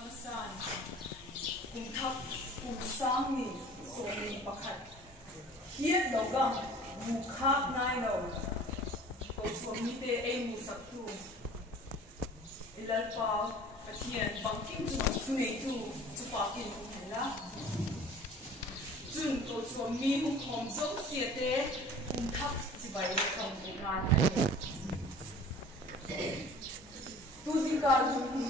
Amasan, kung thap, kung sami, somi pakhat. Hiet logam, bukhak nai lo. Kung somi te ay musak tu. Ilal pa, patien, bangking tu, sunay tu, tupakin tu hela. Jun to somi hung hom song siete, kung thap, sibay kang bukan ay. Tu zikar hung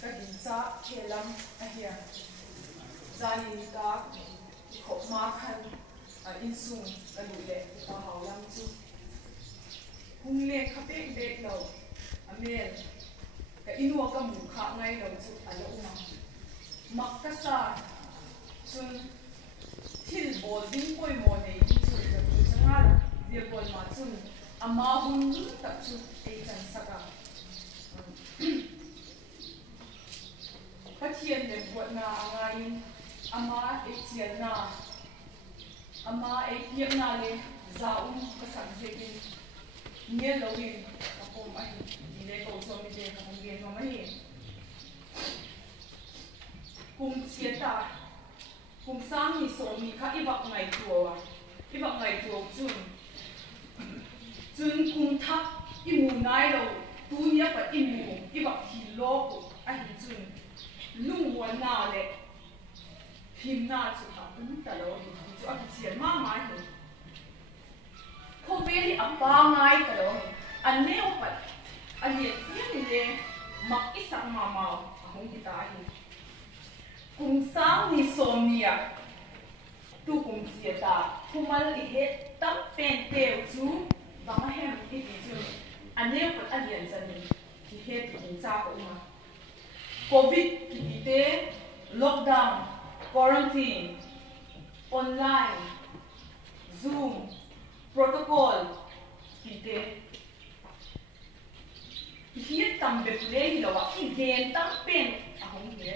kadin sa kelam ahia zani ka ko makhan insung kalule pa hawlam chu hungle khape dek lo amel ka inua ka mukha ngai lo chu alo uma makkasa chun thil bol ding poi mo nei chu ka chu changal dia bol ma chun ama hun tak chu ei chan saka Patien le buat na angain ama etian na ama etian na le zaum kasak zekin nie lowin kapom ai dile ko so mi de kapom gen ma mai kum sieta kum sang ni so mi kha ibak ngai tuwa ibak ngai tuwa chun kum thak imu nai lo tu nia pa imu ibak hi lo ko ai chun lung muan na le him na chu ta ta lo ni chu a chian ma ma hi ko ve li a pa ngai ta lo an ne o pat an ye ni le mak i sang ma ma hong ki ta hi kum sang ni som nia tu kum sia ta kumal li he tam pen te chu ba ma hem i ti chu an ne o pat an yen chan ni ki he ti cha ko ma COVID kite lockdown quarantine online Zoom protocol kite hiet tam be play lo wa ki den tam pen a hong he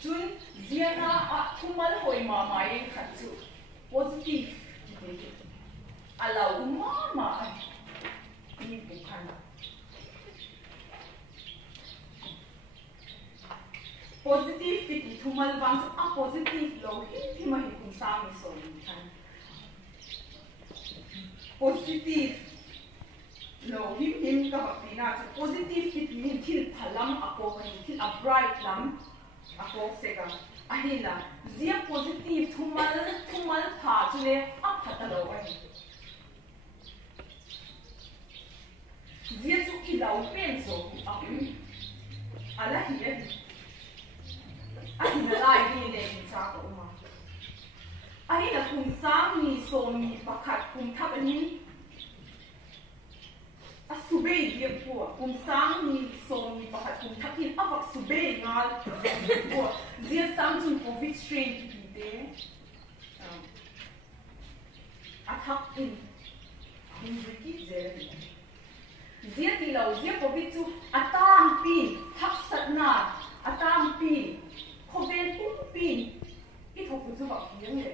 chun ziana a thumal hoi ma ma ye khat chu positive kite ala umma ma ni bu khana positive kiti thumal bang a positive lo hi ma hi kum sa mi so ni kan positive lo him ka ba na positive kiti ni thil phalam a ko ni thil a bright lam a ko se ka a hi la zia positive thumal pha chu le a phata lo a hi zia chu ki lau pen so a ala hi Ahi na lai ni le ni cha ko ma ahi na kum sang ni so mi pakhat kum thap anin a subei dia ko kum sang ni so mi pakhat kum thap hin avak subei ngal ko zia sang chun covid strain ki te a thap in ki ze zia ti lo zia covid chu atang pi thap sat na atang pi Khoven pin I thok chu ba hiang le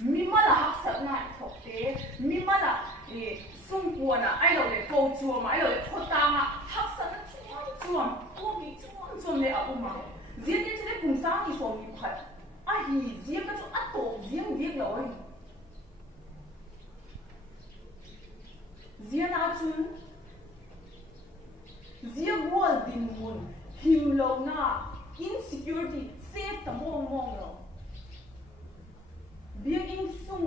mi mala hak sat na thok te mi mala sung kwa na ai lo le ko chu ma ai lo le khota ma hak sat na chuam ko bi chuam le a uma zia te chele kum sang ni so mi khat a hi zia ka chu a to zia viek lo ai zia na chun zia wal din mun him lo na insecurity safe the mong lo being in sung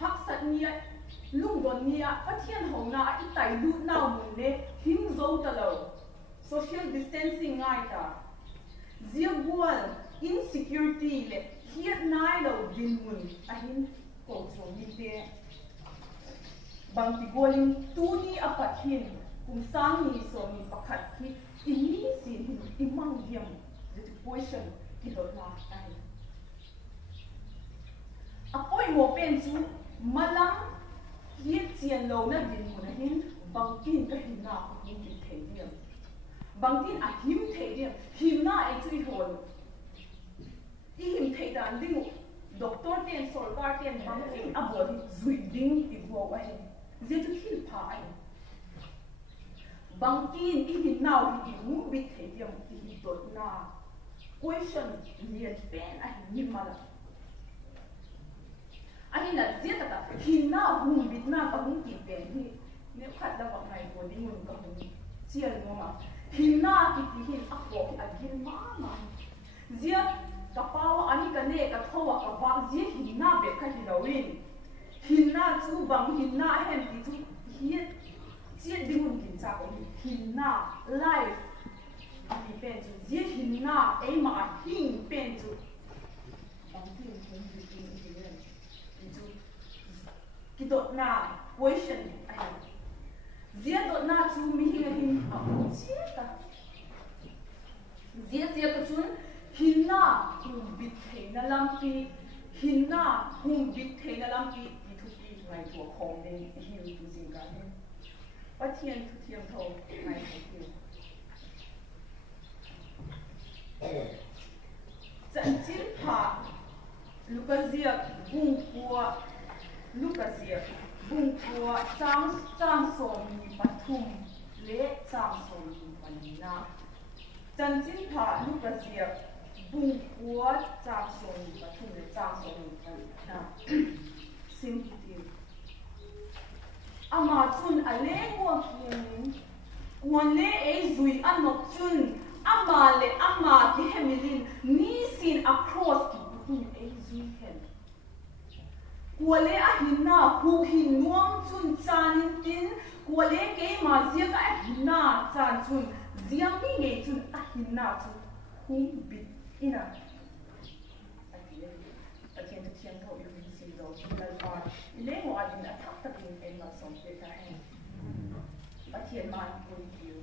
hak sat nia lung don nia pathian ho na I tai lu na mun le him zo ta lo social distancing ngai ta zia wal insecurity le hiat nai lo din mun a hin ko so ni te bang ti golin tu ni apathin kum sang ni so ni pakhat ki ini sin imang diam the position ki do na ai apoi mo pen chu malam hiet chian lo na din mo na hin bangkin ka hin na ko hin ti thei diam bangkin a him thei diam him na ai chui hon I him thei dan ding doctor ten sarkar ten bangkin a bol zui ding I bo ai je tu hil pha ai bangkin in now he move bit him he dot na question lian pen a hi mala anh là giết ta khi nào hùng Việt Nam có hùng kịp tiền thì nếu khách đã vào ngày của những người có hùng chia luôn mà khi nào thì áp bộ thì anh hiền mà giết cái bao anh cái này cái thua cái bao giết khi nào biết cái gì đâu in khi nào chú bằng khi nào em thì chú hiền giết đi hùng kiểm tra của mình khi nào life anh bên chú giết khi nào em mà hiền bên chú bằng hiền hùng Việt ki dot na question ai zia dot na chu mi hin a chia ta zia ka chun hin na hum bit the na lampi hin na hum bit the na lampi i thu pi ngai to khom den hi tu jing ka ne pathian thu thiam tho ngai thu zan chin pha lukazia bung kwa Lucas bung kwa chang som ni pathum le chang som ni panina chan chin pha Lucas bung kwa chang som ni pathum le chang som ni panina simple ama chun ale ko kianin kwan le e zui anok chun ama le ama ki hemilin ni sin across ki pathum e zui hen kuale a hinna hu hin nuam chun chanin tin kuale ke ma zia ka a hinna chan chun ziam ni nge chun a hinna chun hum bit ina atien tien tho yu min sin do chulal pa le mo adin a thak takin en ma som pe ta hen atien man pun tiu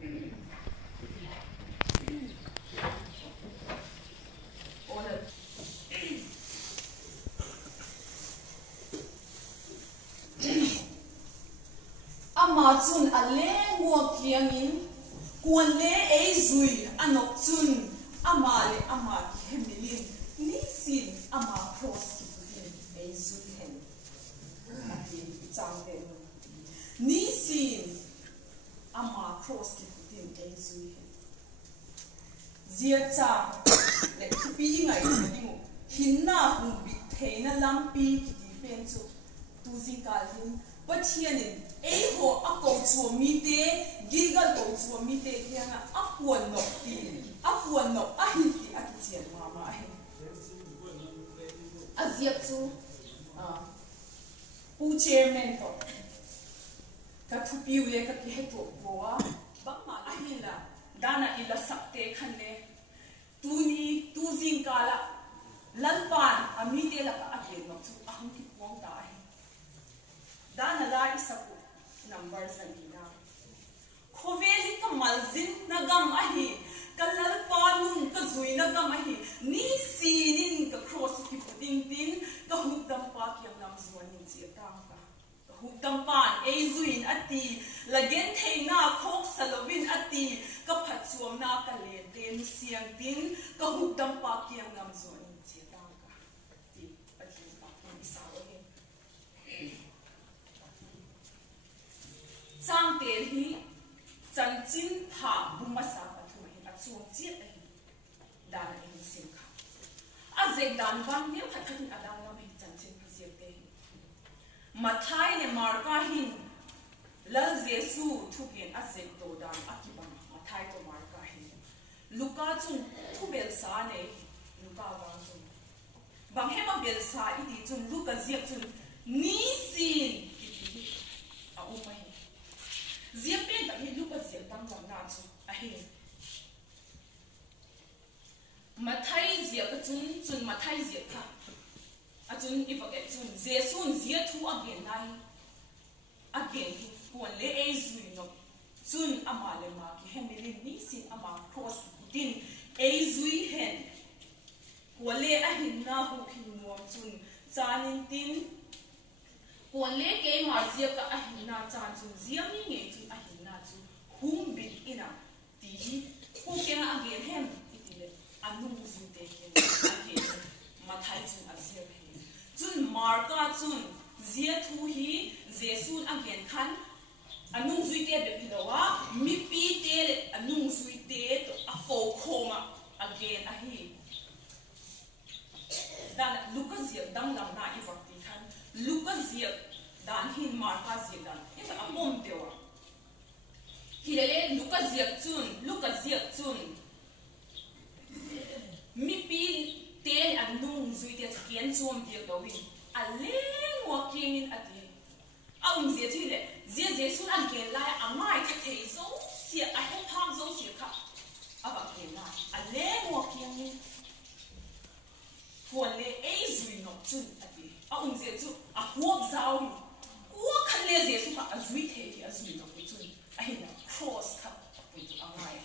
ola ama chun a le ngua kiangin kuan le e zui anok chun ama le ama ki hemilin ni sin ama cross ki putin e zui hen ati chang den ni sin ama cross ki putin e zui hen zia cha le pi ngai ni mu hinna hum bi theina lampi ki di pen chu tu zingkal hin pathianin ei ho a ko chu mi te Gilgal ko chu mi te hianga a puan no ti a puan no a hi ti a ki chen ma hi a zia chu pu chairman to ka thu pi we ka ki he to boa bang ma a hi la dana ila sakte khanne tu ni tu jing kala lalpan a mi te la ka a ke no chu a hum ki pong ta hi dana la isapu numbers and ina khoveli ka malzin na gam ahi kalal panun ka zui na gam ahi ni sinin ka cross ki puting tin ka hukdam pa kyam nam zuanin chi ta ka hukdam pan e zuin ati lagen theina khok salovin ati ka phatsuam na ka le ten siang tin ka hukdam pa kyam nam zuanin chi ta ka ti ati pa ki isawo he sang tel hi chan chin pha bumasa pathu hi achung chiat hi dan in sim kha a zek dan ban ne phathatin adang lam hi chan chin phasiak te hi mathai ne marka hin lal jesu thukin a zek to dan akiban mathai to marka hin luka chung thubel sa ne luka wang chung bang hema bel sa iti chung luka ziak chung ni sin a umai ziam pen ta hi lupa ziam tam lam na chu a hi mathai zia ka chun mathai zia tha a chun i vak e chun jesun zia thu again nai again hi kon le e zui no chun ama le ma ki hemilin ni sin ama cross din e zui hen ko le a hin na hu hin nuam chun chanin tin kon le ke ma zia ka a hin na chan chun ziam ni nge chu a hin na chu hum bit ina ti hi ko ke na again hem itile anu zu te ke again ma thai chun a zia he chun marka chun zia thu hi jesun again khan anu zui te be pilowa mi pi khi lệ lúc cái diệt chun mi pi tên anh nung duy tiệt kiến zoom việc đó win anh lên ngọc kiên anh đi ông diệt thì lệ diệt xuống anh kiến lại anh mai thì thấy dấu diệt anh hết tham dấu diệt khắp anh bảo kiến lại anh lên ngọc kiên huấn lệ ấy duy ngọc chun anh đi ông diệt chun anh quốc giáo quốc khăn lệ diệt xuống anh duy thế thì anh duy ngọc chun anh là cross khắp với tụi anh mai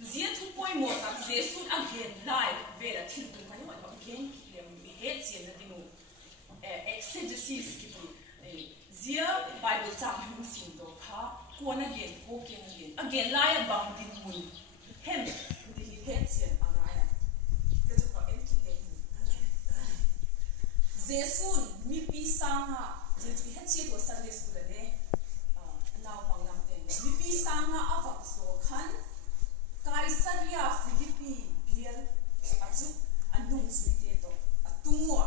diệt thu point một là diệt xuống again live về là thiên tùng cái mà nó again là mình hết diệt là đi exegesis cái diệt Bible chạm không xin đâu ha quan again cố kiến again live bằng tin mùi hem thì hết diệt anh ai diệt thu vào em kia diệt xuống mi pi sang ha diệt thu hết diệt của Sunday school đấy nào bằng làm tên mi pi sang ha avak số khăn Kaisaria Philippi biel azu anung suite to atungwa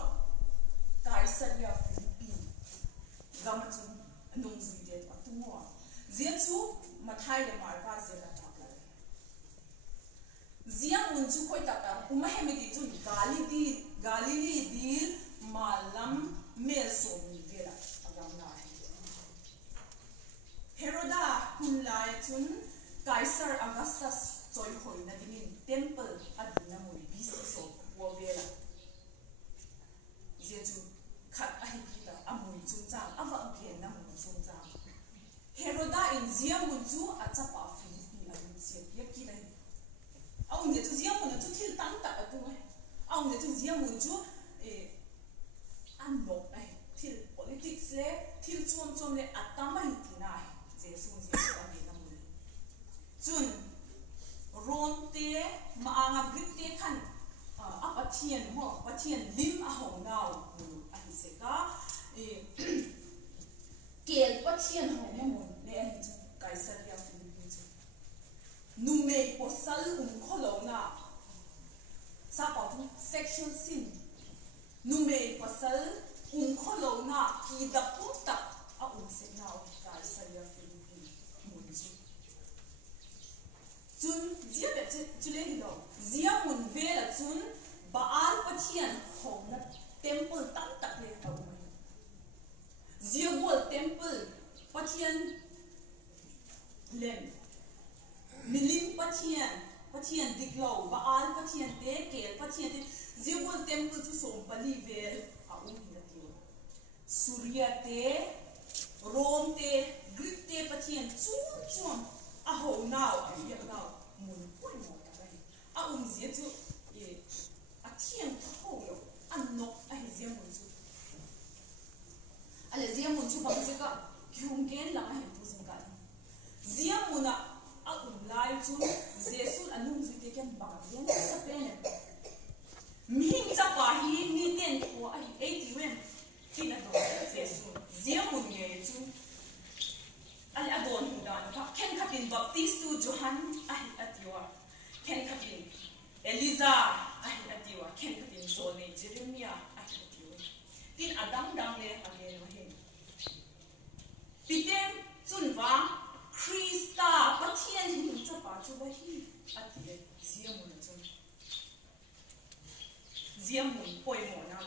Kaisaria Philippi gamatu anung suite to atungwa ziachu mathai de marka zela takla zia munchu khoi taka uma hemedi chun galili dil malam melso mi vela agamna Heroda kunlai chun Kaisar Augustus Choi hoi na dingin temple adina mui BC so wovela jeju khat ahi kita amui chungchang ava gen na mun chungchang Heroda in zia munchu achapa Philippi adun se yakki dai aun jeju zia mun chu thil tang ta atu ai aun jeju zia munchu anok ai thil politics le thil chom le atama hitina ai jesu jesu ani na mun chun Ron te maanga grit te khan pathian lim a ho naw a hi se ka kel pathian ho ma mun le a hi chu Kaisaria Philippi chu nume posal kholo na sa pa chu sexual sin nume posal kholo na ki da puta a se naw Kaisaria Philippi mun chu chun zia be chule hi lo zia mun ve la chun baal pathian hom na temple tam tak le ta u zia wol temple pathian lem milim pathian diklo baal pathian te kel pathian te zia wol temple chu som pali vel a u hi la ti surya te rom te greek te pathian chum a ho now a yep now mun poi mo ta bai a zia chu a thiam tho yo an no a hi zia mun chu ale zia mun chu bang se ka kyung gen la a hi tu sin ka zia mun a lai chu jesu anung zu te ken bang gen sa pen ming cha pa hi ni ten ko a hi 80 wen tin a do jesu zia mun nge chu ali adon hudan ka ken kapin baptist tu johan ahi atiwa ken kapin eliza ahi atiwa ken kapin zone jeremia ahi atiwa tin adam dang le again wa hin pitem chunwa krista pathian hin cha pa chu ba hi ati ziamun poi mo na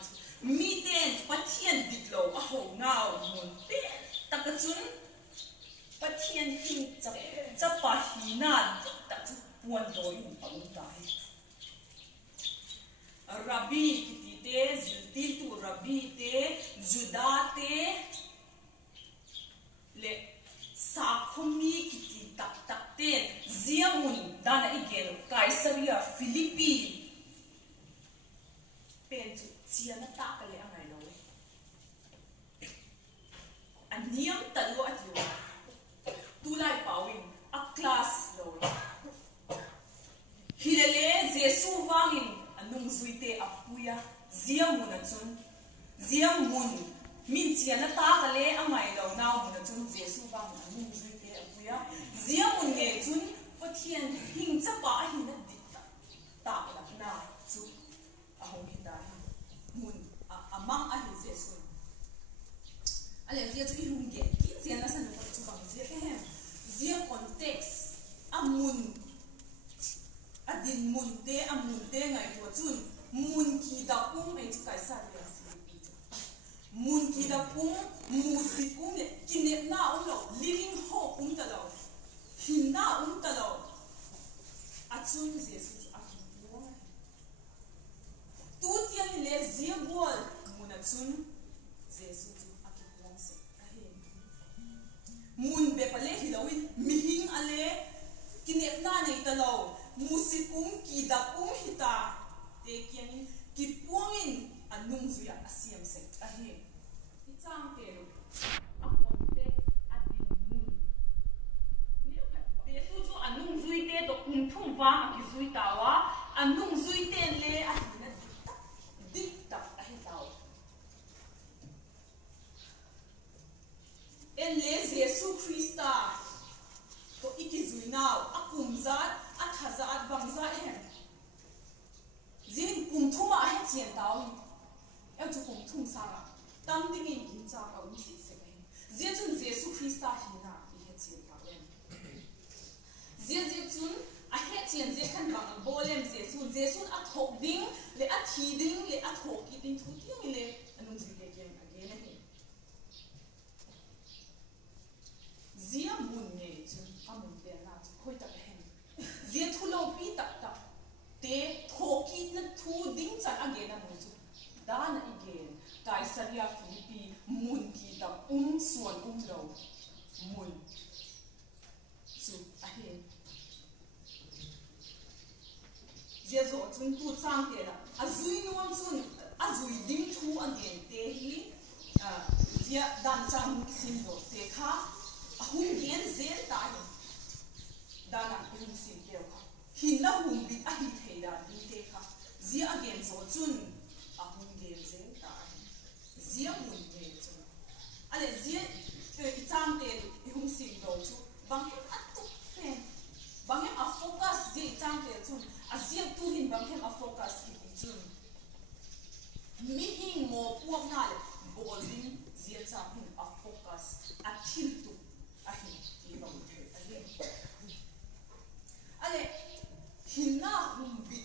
mi ten pathian diklo a ho naw mun pe takachun pathian hin cha pa hi na ta chu puan doi pang dai rabbi kiti te ziltil tu rabbi te juda te le sakhomi kiti tak te ziamun dana igel Kaisaria Philippi pen chu chiana ta ka le angai lo aniam talo atyo tulai pawin a class lo hilele jesu wangin anung zuite apuya ziamun achun ziamun min chiana ta ka le angai lo naw mun achun jesu wang anung zuite apuya ziamun nge chun pathian hing cha pa hi na dikta ta la na chu ahong hita mun amang a hi jesu ale zia chu hung ge ki zia na san ko chu bang zia ke hem zia context amun adin mun te ngai to chun mun ki da kum ei chu kai sa ya mun ki da kum music kum le kinep na lo living hope ta lo hinna ta lo achun Jesus akin bo tu tian le zia bol mun achun Jesus akin bo se ahe mun be pale hilawin mihing ale kinep na nei ta lo musikum ki da kum hita te kianin ki puangin anung zuya asiam se ahe itang telo a context adin mun ni te su chu anung zui te to kum thum wa ki zui tawa anung zui ten le adina dik tak ahe taw en le Jesus Christa to iki zui naw akum zat athazat bangza em zin kum thuma he chen taw em chu kum thum sa tam ding in kin cha ka wi se se zia chun Jesus Christa hina i he chen taw em zia chun a he chen zia kan bang bolem Jesus a thok ding le a thi ding le a thok ki ding thu ti le anung zui ke ken again he zia mun ne chun amun te na khoi ta hen zia thu lo pi tak tak te thoki na thu ding chan again amun chu dan again Kaisaria Philippi mun ki da suan lo mun chu ahe zia zo chun tu chang te la azui nuam chun azui ding thu again te hi zia dan chang sim do te kha ahun gen zen ta hi dana hung sim ke kha hinna hung bi a hi theida di te kha zia again zo chun ahun gen zen ta hi zia mun ge chun ale zia icham te hung sim do chu bang hem atu pen bang hem a focus zia icham te chun a zia tu hin bang hem a focus ki chun mi hing mo puak na le bolding zia cham hin a focus a thil tu ahi ki bang the again ale hinna hum bi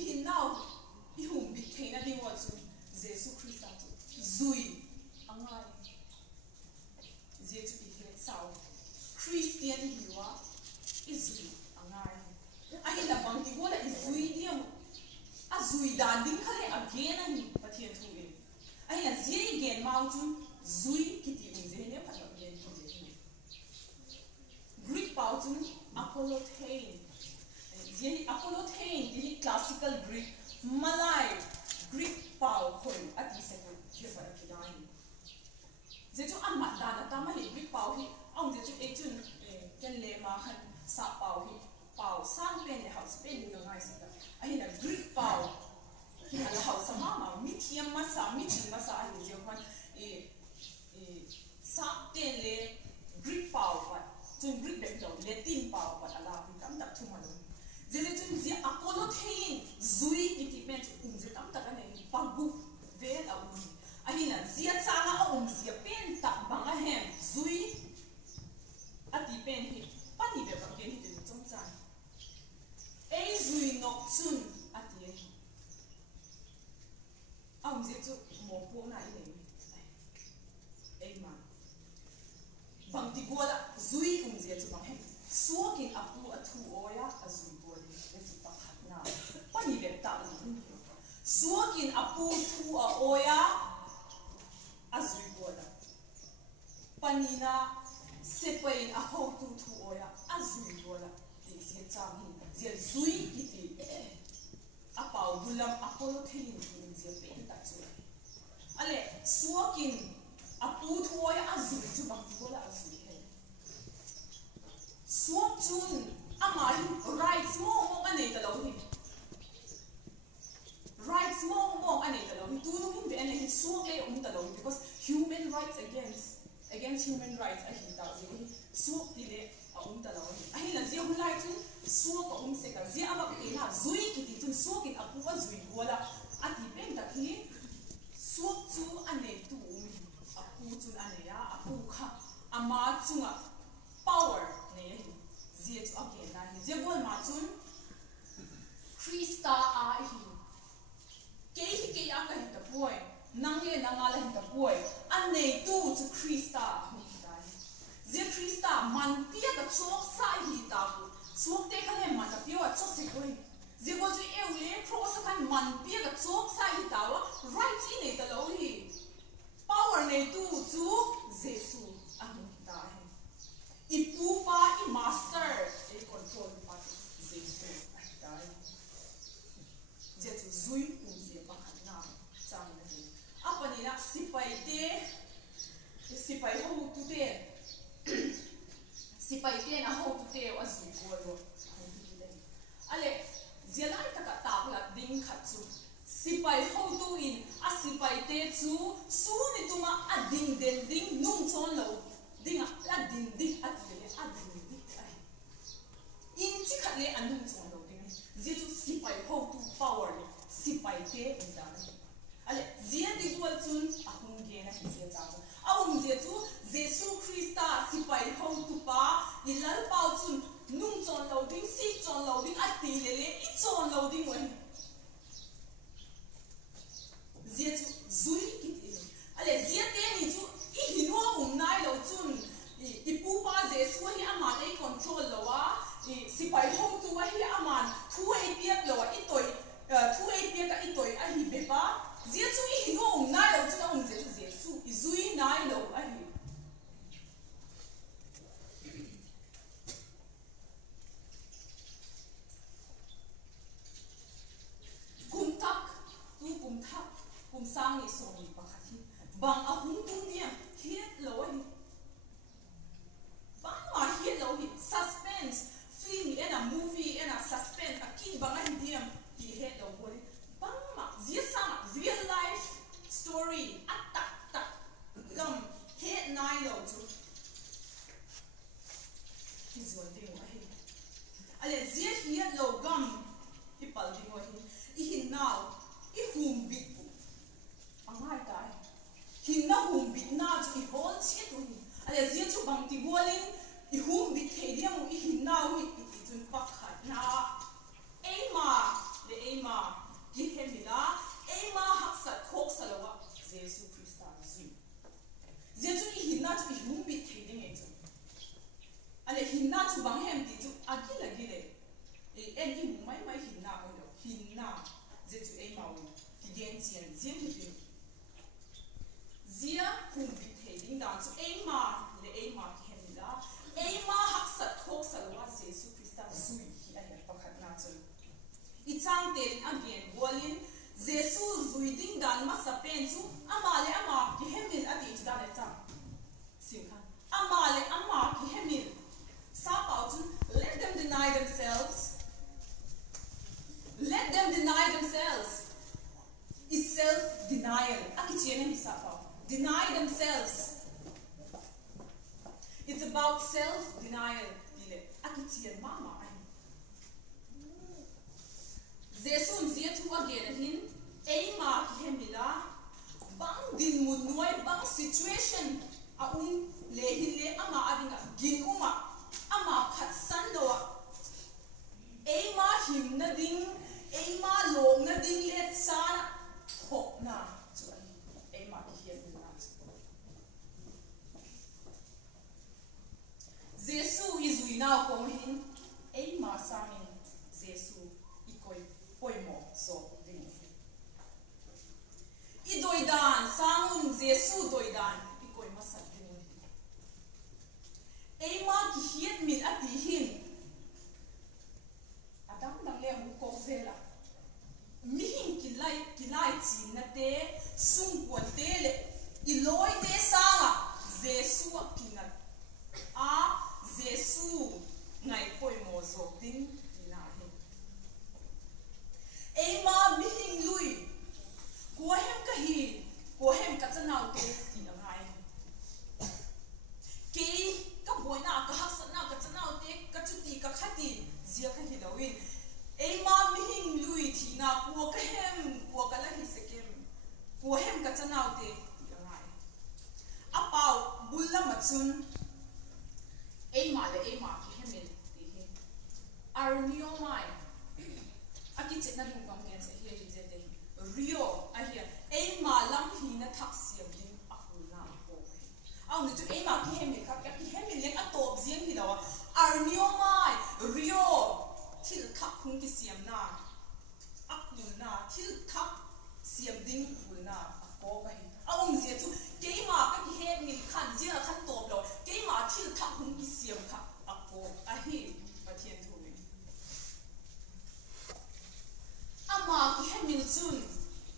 i hum bi theina ding wa chu Jesus Christ chu zui angai zia chu i he sau Christian hiwa i zui angai ahi la bang ti gola i zui diam a zui dan ding khale again ani pathian thu in ahi la zia again mau chu zui kiti in ze ne phat again ki Greek pauchun apolothein ye apolothein the classical Greek Malay Greek pau khoi ati se ko che fa ki dai je chu amma da ta ma hi Greek pau hi ong je chu e chun ken le ma khan sa pau hi pau sang pen le house pen ni ngai se ta ai na Greek pau ki ala house ma ma mi thiam ma sa mi chin ma sa hi je khan sa ten le Greek pau pa chun Greek bek lo Latin pau pa ala pi tam tak thu ma lo zele chun zia apolothein zui itimen chu je tam tak ane pagu vel a ahina zia changa a zia pen tak banga hem zui ati pen hi pani be bang ken hi de chong chan ei zui nok chun ati hi je chu mo po na i nei ei ma bang ti gola zui zia chu bang hem suakin apu athu oya azui boli lechu pakhat na pani be ta ni suakin apu thu a oya azui bola panina sepain a ho tu thu oya azui bola ti se chang hi zia zui kiti apau bulam apolo thein ni zia pe ta chu ale suakin apu thu oya azui chu bang bola azui suak chun amari rights mo ane ta lo hi rights mo ane ta lo hi tu nu be ane suak le ta lo because human rights against human rights a hi ta zi suak ti le a ta lo hi a hi la zi lai chun suak a se ka zi ama ke na zui ki ti chun suak in apu a zui gola a ti pen ta hi suak chu ane tu apu chun aneya apu kha ama chunga power ne zia chu again na hi zebol ma chun Krista a hi ke ya ka hi ta poi nang le nang ala hi ta poi an nei tu chu Krista hi ta zia Krista man pia ka chok sa hi ta bu suok te kan he man ta pia wa chok se koi zebol chu eule cross kan man pia ka chok sa hi ta wa right in nei ta lo hi power nei tu chu Jesu ang ta hi ipu pa I master e control pa Jesu ta Jesu zui kum se pa khat na chang na hi apani na sipai ho tu te sipai te na ho tu te wa zui ko ro ale zelai taka ta la ding khat chu sipai ho tu in a sipai te chu su ni tuma a ding den ding nung chon lo ding a ding ding a ti le a ding ding ai in chi khat le anung chon lo ding je chu sipai ho tu power le sipai te in da ale zia di gol chun a hung ge na zia cha a hung je chu Jesu Krista sipai ho tu pa ilal pau chun nung chon lo ding si chon lo ding a ti le le I chon lo ding wen zia chu zui ki ti ale zia te ni chu I hinwa nai lo chun I pu pa Jesu hi ama dei control lo wa sipai ho tu wa hi aman thu ai piak lo I toi thu ai piak ka I toi a hi be pa zia chu I hinwa nai lo chu Jesu I zui nai lo a hi kum sang ni so ni pakhathi bang a hung tu ni hiat lo hi bang ma hiat lo hi suspense film and a movie and a suspense a king bang a diam hi het lo bol bang ma zia sama real life story atak gam het nai lo chu ki zon ding wa hi ale zia hiat lo gam I pal ding wa hi I hin now I hum bit angai tai hinna hum bit na chu I hol che tu hi ale zia chu bang ti bolin I hum bit the dia mu I hinna hi I chun pakhat na ema ki hemila ema haksat khok salawa Jesu Krista zu zia chu I hinna chu I hum bit the ding e chu ale hinna chu bang hem ti chu agile en I mu mai hinna ko lo hinna zia chu ema wi ki gen chian zia ki zia hum bit the ding dan chu ema ki hemila ema haksat khok salwa Jesu Krista zui hi a her pakhat na chu I chang tel again bolin Jesu zui ding dan ma sa pen chu ama ki hemil a ti chu da le chang sim khan ama ki hemil sa pau chu let them deny themselves is self-denial. Deny themselves. It's about self-denial. Mama. Zesun zia tu again hin. Ema ki hemila. Bang din munuai bang situation. Lehile ama adinga gin uma. Ama khatsan loa. Ema him na ding. Ema long na ding let sana. Hok na chu ai ema ki hian na Jesu izui now kong hin ema samin Jesu ikoi poimo so ding I doidan sangun Jesu doidan ikoi masat ding ema ki hian min ati hin adam dang le mu ko zela mihin kilai chi na te sung kwa te le iloi te sanga Jesu akinat a Jesu ngai poi mo zo ding ina he ema mihin lui ko hem ka chanau te ina ngai ke ka boina ka hasana ka chanau te ka chuti ka khati zia ka hilawin ema mihin lui thina ko ka hem ko ka la hi sekem ko hem ka chanau te ngai chun ema le ema ki hemin ti hi arnio mai aki chena dum kam ken se hi je te rio a hi ema lam hi na thak siam din akul na ko au ni chu ema ki hemin kha ki hemin leng a top ziang hi dawa arnio mai rio thil thak khung ki siam na akul na thil thak siam din akul na ko ba hi ông dễ chú cái mà cái hết mình khăn riêng là khăn tộp rồi cái mà khi thằng không đi xiêm khắc ác cô hi và thiên thu mình ama cái hết mình chun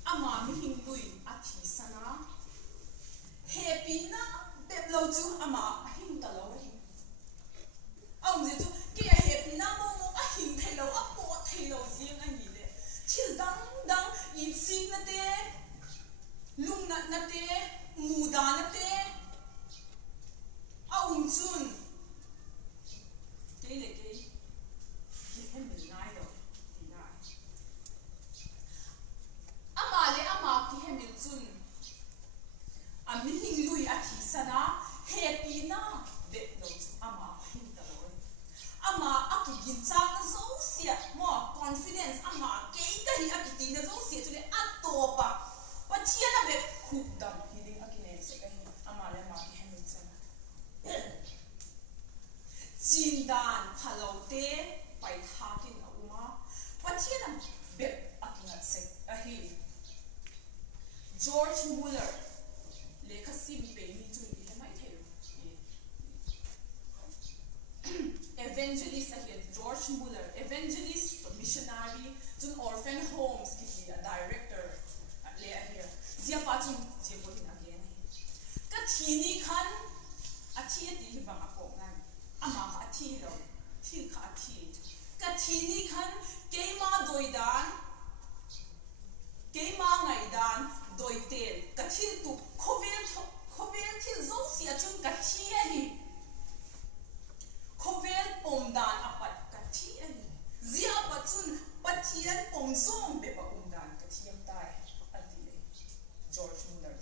ama mình hình đuôi thi sana happy na đẹp lâu chú ama hình ta lâu hình ông dễ chú cái happy na mong hình thay lâu cô thay lâu riêng anh gì đấy chỉ đắng in xin na thế lung na te muda na te aung chun ke le ke ki hem nai do ti na ama ki hem chun a mi hing lui a thi sana happy na de no ama hin ta lo ama a ki gin cha na zo sia mo confidence ama ke ta hi a ki tin na zo sia chu le a to pa Pachiana be khub dam hiding akine se kahi amale ma ki hemin sana Jindan khalote pai thakin uma Pachiana be akina se ahi George Muller lekha sim pe ni chu ni mai theu evangelist ahi George Muller evangelist missionary chun orphan homes ki director le ahia zia pa chung je bo hin again ka thini khan athi ti ba ko ngan ama ka thi lo thi kha thi ka thini khan keima doidan keima ngai dan doitel ka thil tu khovel thil zo sia chung ka thi ahi khovel pomdan apat ka thi ahi zia pa chun pathian pomzong be pa umdan ka thiam tai George Muller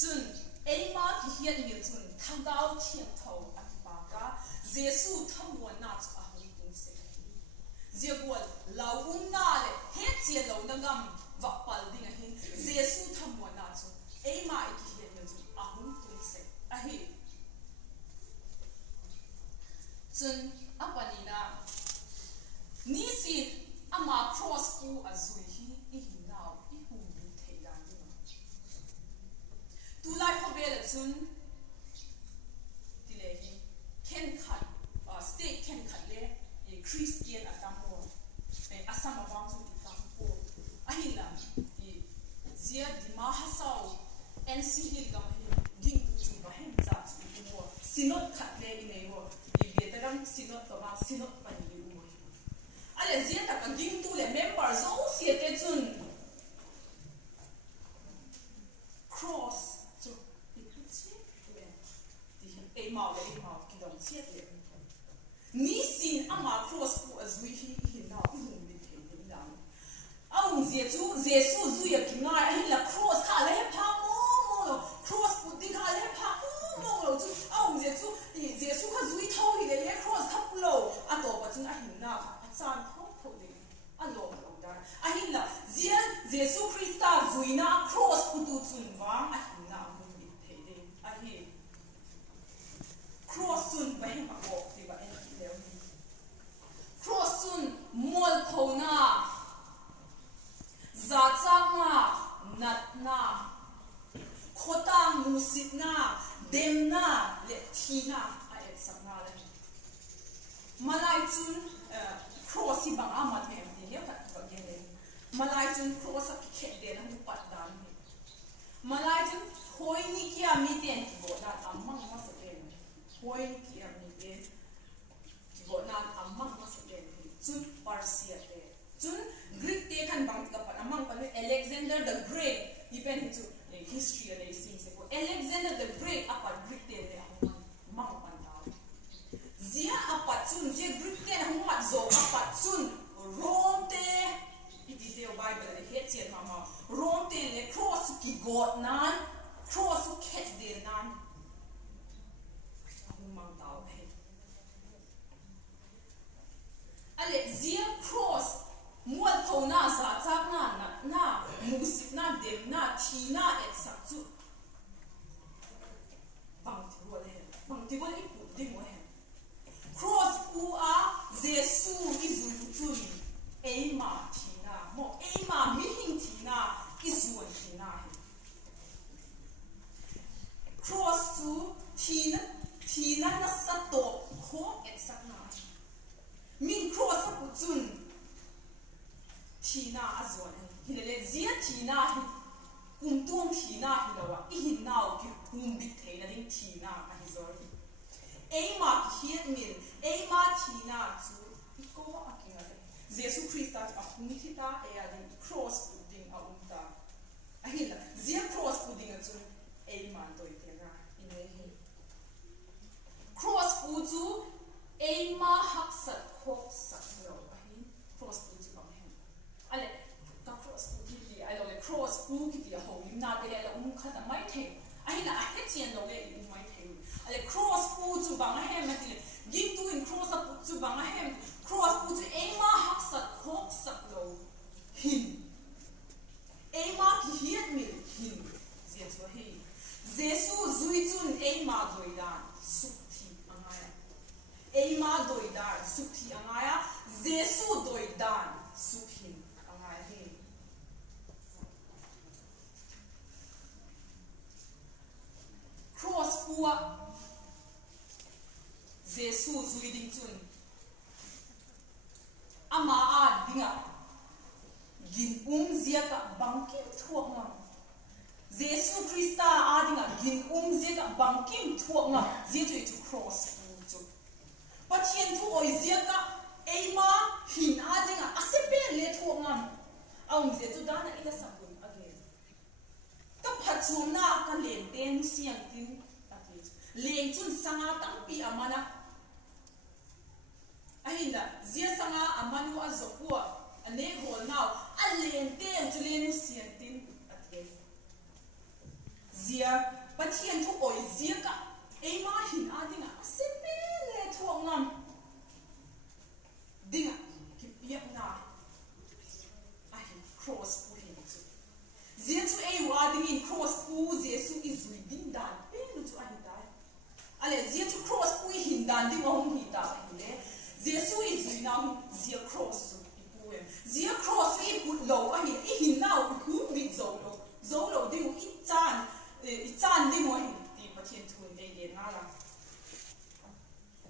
chun ema ki hian mil chun thangau thiam tho atipa ka Jesu thamwa na chu a hung tung se Zegol laum na le he chia lo na gam va pal ding a hin Jesu thamwa na chu ema ki hian mil chun a hung tung se a hi chun apani na ni si ama cross pu azui hi I now I hum bi thei dan ni tu lai khavel chun tile hi ken khat state ken khat le e Christian atamo e asama wang chu ti kam ko ahila I zia dima hasau NC hil gam hi ging tu chu ba hem za chu mo sinot khat le I nei mo I veteran sinot to ma sinot pa ni mo ale zia ta ka ging tu le member zo sia te chun cross chu I tu chi le ti e mau ki dong chi le ni sin ama cross pu azui hi na I hum bi the ni dang aung zia chu Jesu zu ya ki ngai hi la cross kha le pha mo cross pu ding kha le pha mo chu aung zia chu Jesu kha zui thau hi le cross thap lo a to pa chu a hin na san thau de along dan a hin la zia Jesu Christa zuina cross pu tu chun wang a hin na hum bi the de a hi cross chun ba hin ma ko ti ba en ki le cross chun mol phona za chak na nat na khota musit na dem na le thi na a et sak na le malai chun cross hi bang ama the ti le ka ba ge le malai chun cross a khet de na hu pat dan malai chun hoi ni kia mi ten ki bo na amang ma sa den hoi ni kia mi ten ki bo na amang ma sa den chun Persia te chun Greek te khan bang ka pat amang pa Alexander the Great depend to history le sim se ko Alexander the Great apat Greek te le mang pan ta zia apat chun zia Greek te hung mat zo apat chun Rome te iti te Bible le het chen ma Rome te le cross ki god nan cross su khet de nan mang tao he ale zia cross mual thona za chak na musik na dem na thina et sak chu bang ti wal I pu ding wa he cross pu a jesu izu chun eima thina mo eima mi hing thina izuan thina he cross to thina na sato kho et sak na min cross pu chun thina azwan hilele zia thina hi kumtung thina hilawa I hin naw ki kum bit theina ding thina a hi zor eima hiat min eima thina chu iko akinga jesu christa a humi thita e a ding cross pudding a umta a hila zia cross pudding a chu eima toi tena ine hi cross pu chu eima haksat khok sak lo a hi cross pu chu bang hem ale ka cross pu ki ai lo le cross pu ki ti ho lim na te le la khata mai the ai la a he chien lo le I mai the ale cross pu chu bang hem ma ti le ging tu in cross pu chu bang hem cross pu chu eima haksat khok sak lo hin eima ki hiat mi hin zia chu hi jesu zui chun eima doidan sukthi angaya eima doidan sukthi angaya jesu doidan sukhin angaya hi cross puwa jesu zui ding chun ama a dinga gin zia ka bangkim thuak nga jesu christa a dinga gin zia ka bangkim thuak nga zia chu cross pu chu pathian thu oi zia ka eima hin a dinga asepe le thuak nga aung je tu dana ila sakun again ka phachum na ka len ten siang tin ati len chun sanga tampi amana ahinda zia sanga amanu azokua ane hol now a len ten chu len siang tin ati zia pathian thu oi zia ka eima hin a dinga asepe le thuak ngam dinga ki piak na ahin cross pu hin chu zia chu ei wa ding in cross pu jesu izui din dan pe nu chu ahin dai ale zia chu cross pu hin dan ding hom hi ta le jesu izui na zia cross I pu zia cross I pu lo ahin I hin now hu bi zo lo ding I chan ding wa hin ti pathian thu dei de na la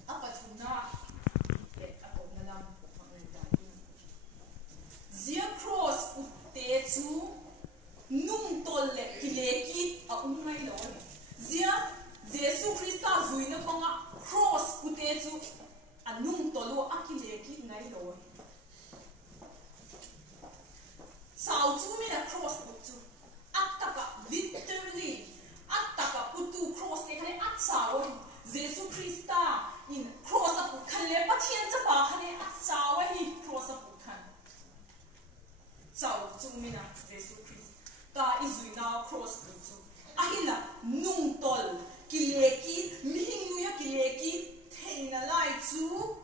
apa thuna et akop na lam phang dai zia cross pu te chu nung tol le kileki a ngai lo zia jesu christa zui na konga cross pu te chu anung tolo akileki ngai lo sau chu mi na cross pu chu ataka literally ataka putu cross te khale at sao jesu christa in cross pu khale pathian cha pa khale at sao hi cross pu khan sau chu mi na jesu christa izui na cross pu chu ahila nung tol kileki mihing nuya kileki theina lai chu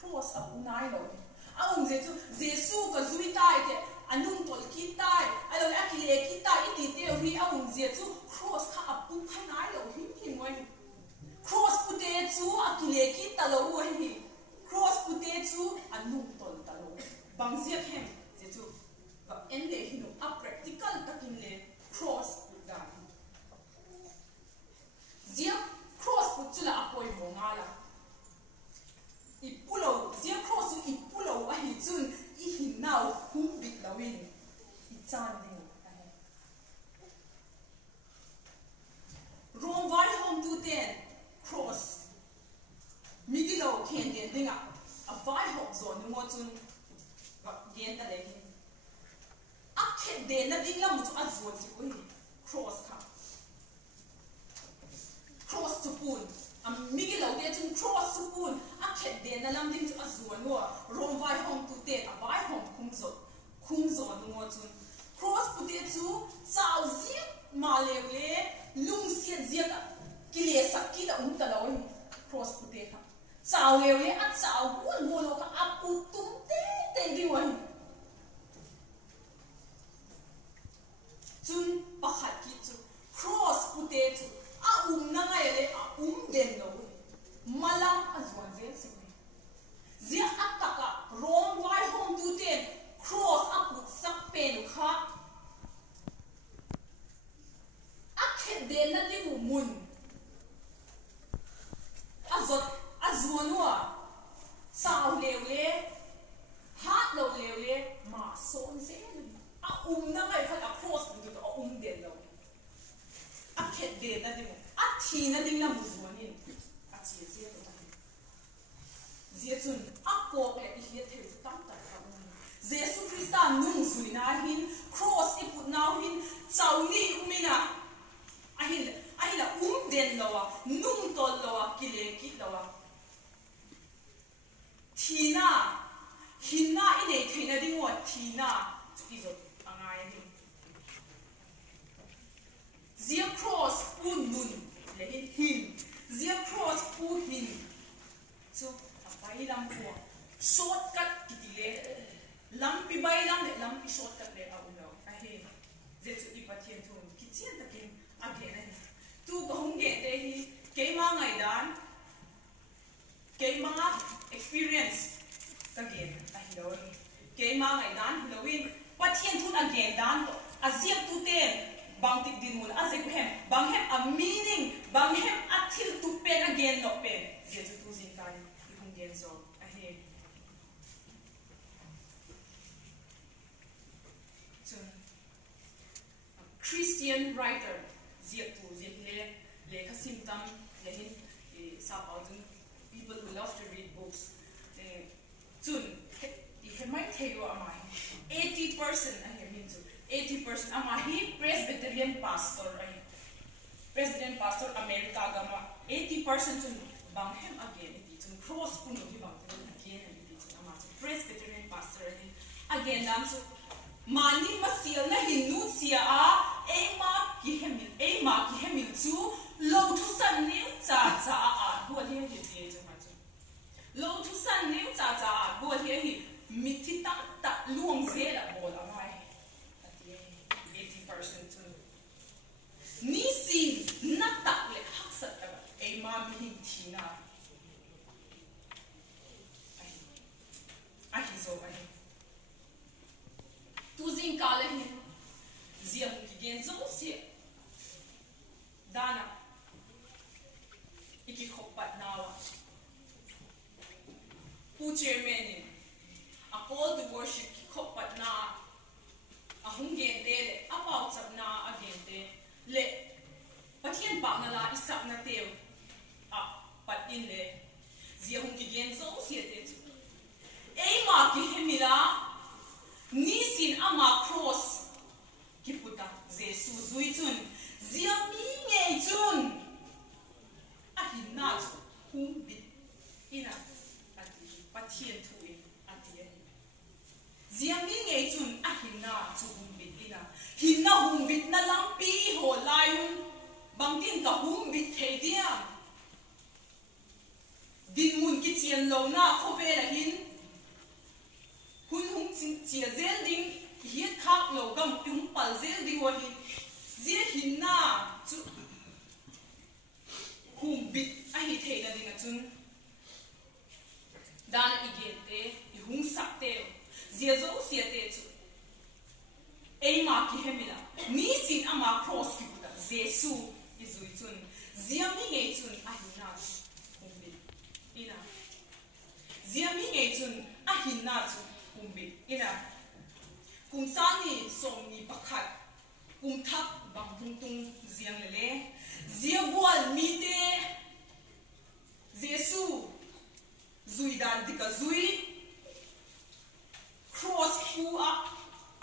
cross pu nai lo aung je chu jesu ka zui tai te anung tol ki tai alo le akile ki tai iti te ri aung je chu cross kha apu khanai lo him wai cross pu te chu akile ki ta lo hi cross pu te chu anung tol ta lo bang zia hem je chu ka en le hinu a practical takin le cross pu da zia cross pu chu la apoi mo ngala ipulo zia cross ipulo a hi chun I hin now hum bit lawin I chan ding rom vai hom tu ten cross migilo khen den dinga a vai hom zo ni mo chun ga gen ta le hin a khet den na ding la mu chu a zo chi ko hi cross ka cross to pun migilo de chun cross to pun a khet den na lam ding chu a zo no rom vai hom tu te a vai hom khum zo nu mo chun cross pu te chu chao zi ma leo le lung siat zia ka kile sakki da taloi cross pute kha chao leo le a chao bul bolo ka apu tum te di wai chun pakhat ki chu cross pute chu a na ngai le a den no malam azwan zel se zia ataka rom vai hom tu ten cross aput sak pen kha akhet de na di mun azot azwanwa sao leo le hat lo leo le ma son se a na ngai kha a cross tu to a den lo akhet de na di a thi na ding la mu zwanin a chi se to zia chun a ko le i hiat theu tam ta Jesus Christa nung sulina hin cross iput now hin chauni umina ahila den lawa nung tol lawa kile ki lawa thina hinna ine theina dingwa thina izo angai hin zia cross pu nun le hin zia cross pu hin so apai lam ko shortcut kitile lampi bai lam le lampi shortcut le au no ahe zetsu ipathian thun kitchen takin again ahe tu bahung ge te hi keima ngai dan keima experience again ahe lo keima ngai dan halloween pathian thun again dan to aziak tu ten bang tik din mun azek hem bang hem a meaning bang hem athil tu pen again no pen zetsu tu zin kan ihung gen zo ahe Christian writer ziak le khasim tam le hin sa paujun people who love to read books chun he might tell you ama 80% I mean to 80% ama he Presbyterian pastor President pastor America gama 80% chun bang hem again chun cross puno hi bang again chun ama Presbyterian pastor again dam so mani masil na hinu sia a ema ki hemil chu lo thu san new cha a bo le hi te chu ma chu lo thu san new cha a bo le hi mithi ta luang se la bo la mai ati 80% chu ni sin na ta le hak sat ta ema mi hin thina ai zo ai tu zin ka le hin zia ki gen zo se dana iki khopat nawa pu chairman ni a call to worship ki khopat na a hung gen te le a pau chap na again te le pathian pa na la isak na te a pat in le zia hung ki gen zo se te ei ma ki hemila ni sin ama cross ki puta jesu zui chun zia mi nge chun a hin na chu hum bit ina ati pathian thu ati zia mi nge chun a hin na chu hum bit ina hin na hum bit na lampi ho layun bangtin ka hum bit the dia din mun ki chian lo na khove la hin hun hung chia zel ding hiet khak lo gam tung pal zel ding wa hi zia hin na chu hum bit a hi thei na ding a chun dan igen te I hung sak te zia zo sia te chu ei ma ki hemila ni sin ama cross ki puta jesu I zui chun zia mi nge chun a hin na hum bit ina zia mi nge chun a hin na chu bit ina kum sani som ni pakhat kum thap bang hung tung ziang le zia bual mi te jesu zui dan dika zui cross fu a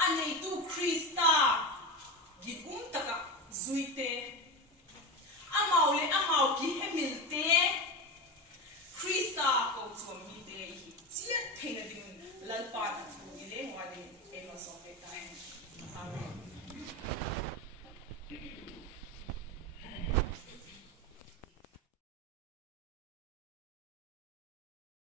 anei tu krista git taka zui te